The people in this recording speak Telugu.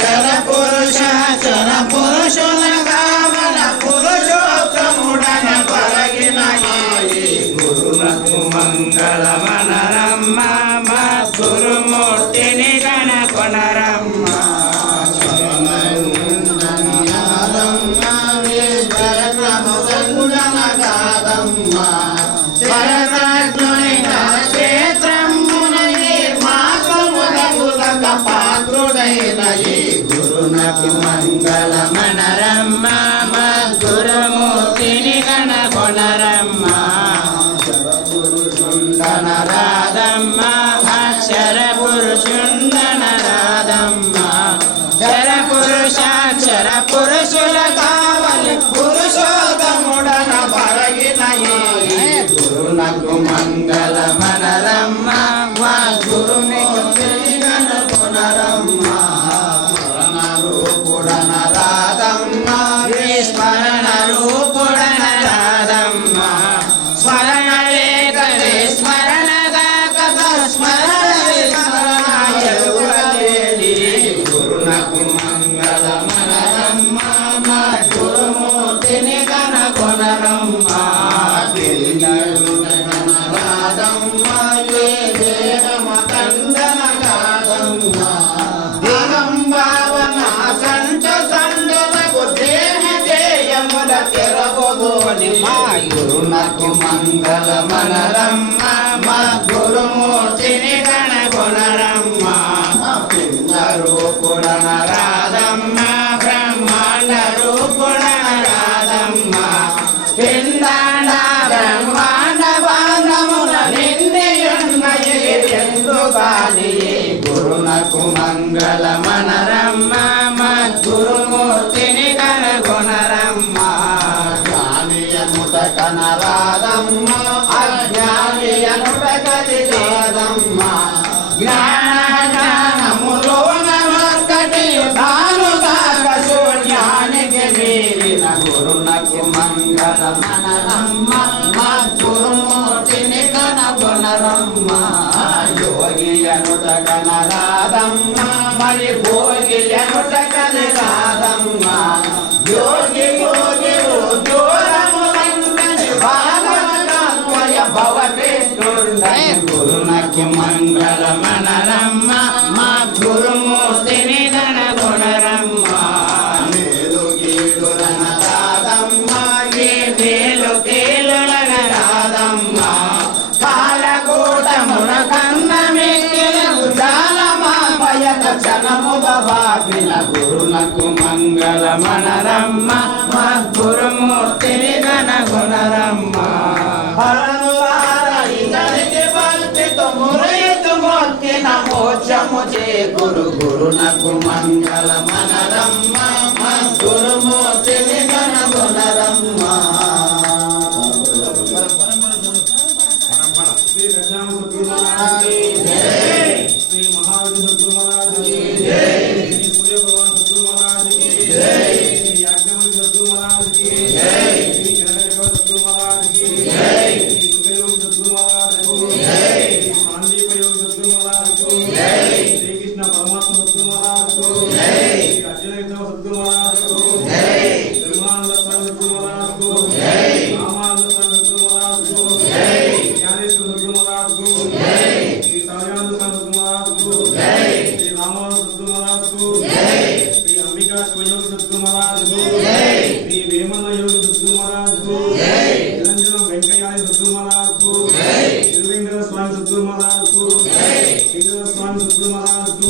చర పురుష చర పురుషులగా మన పురుషోత్తముడన పరగిన గురునకు మంగళమనరమ్మ మా గురుమూర్తిని గణకొనరమ్మ గురునకు మంగళమనరమ్మ మా గురుమూర్తిని గణకొనరమ్మ పురుషుండనరాధమ్మ అక్షర పురుషుండనరాధమ్మ చర పురుష చర పురుషుల కావలి పురుషోత్తముడన పరగిన గురునకు మంగళమనరమ్మ మా గురునికి గణకొనరమ్మ రూపుడనరాధమ్మ స్మరణ రూపుడనరాధమ్మ స్మరణ లేకనే స్మరణగా కథ స్మరణ గురునకు మంగళమనరమ్మ మా గురుమూర్తిని గణకొనరమ్మ రాధమ్మ దేహమతండన కాదమ్మ దేహం భావన సంచ సండలకు దేహ దేయముల తెరవగోని మా గురునకు మంగళమనరమ్మ మా గురుమూర్తిని గణకొనరమ్మ పిండ రూపుడనరాధమ్మ బ్రహ్మాండ రూపుడనరాధమ్మ పిండాండ బ్రహ్మాండ బాంధముల నిండియున్నయి ఎందుగాని గురునకు మంగళమనరమ్మ మా గురుమూర్తిని గణకొనరమ్మ జ్ఞానియనుట కనరాధమ్మ అజ్ఞానియనుట కలిరాధమ్మ జ్ఞానములోన ఒక్కటి తానుగాక శూన్యానికి మీరిన గురునకు మంగళమనరమ్మ మా గురుమూర్తిని గణకొనరమ్మ యోగియనుట కనరాధమ్మ మరి భోగియనుట కలిరాధమ్మ యోగి యోగి దూరములందని భాగవతాన్వయ భవకృష్ణుండై గురునకు మంగళమనరమ్మ మా గురుమూర్తిని గణకొనరమ్మ మేలు కీలులనరాధమ్మ ఈ మేలు కీలులనరాధమ్మ కాలకూటమున కన్నమిక్కిలను జాలమాపయక క్షణముగ వాపిన గురునకు మంగళమనరమ్మ మా గురుమూర్తిని గణకొనరమ్మ మోక్షము చే గురునకు మంగళమనరమ్మ మా గురుమూర్తిని గణకొనరమ్మ శ్రీ దక్షామ సద్గురు మహారాజ్ की जय, శ్రీ మహావిష్ణు సద్గురు మహారాజ్ की जय, శ్రీ సూర్య భగవాన్ సద్గురు మహారాజ్ की जय, శ్రీ యాజ్ఞవల్క్య సద్గురు మహారాజ్ की जय, శ్రీ కిరణకర సద్గురు మహారాజ్ की जय, శ్రీ సుఖయోగి సద్గురు మహారాజ్ की जय, శ్రీ సాందీప యోగి సద్గురు మహారాజ్ की जय, శ్రీ కృష్ణ పరమాత్మ సద్గురు మహారాజ్ की जय, శ్రీ అర్జున సద్గురు మహారాజ్ की जय, బ్రహ్మానంద సద్గురు మహారాజ్ की जय, రామానంద సద్గురు మహారాజ్ की जय, ज्ञानेश्वर सद्गुरु महाराज को जय, श्री सावयानंद सद्गुरु महाराज को जय, श्री रामानंद सद्गुरु महाराज को जय, श्री अंबिका शिवयोगी सद्गुरु महाराज को जय, श्री वेमन योगी सद्गुरु महाराज को जय, निरंजन वेंकैया सद्गुरु महाराज को जय, श्री स्वामी सद्गुरु महाराज को जय, स्वामी सद्गुरु महाराज को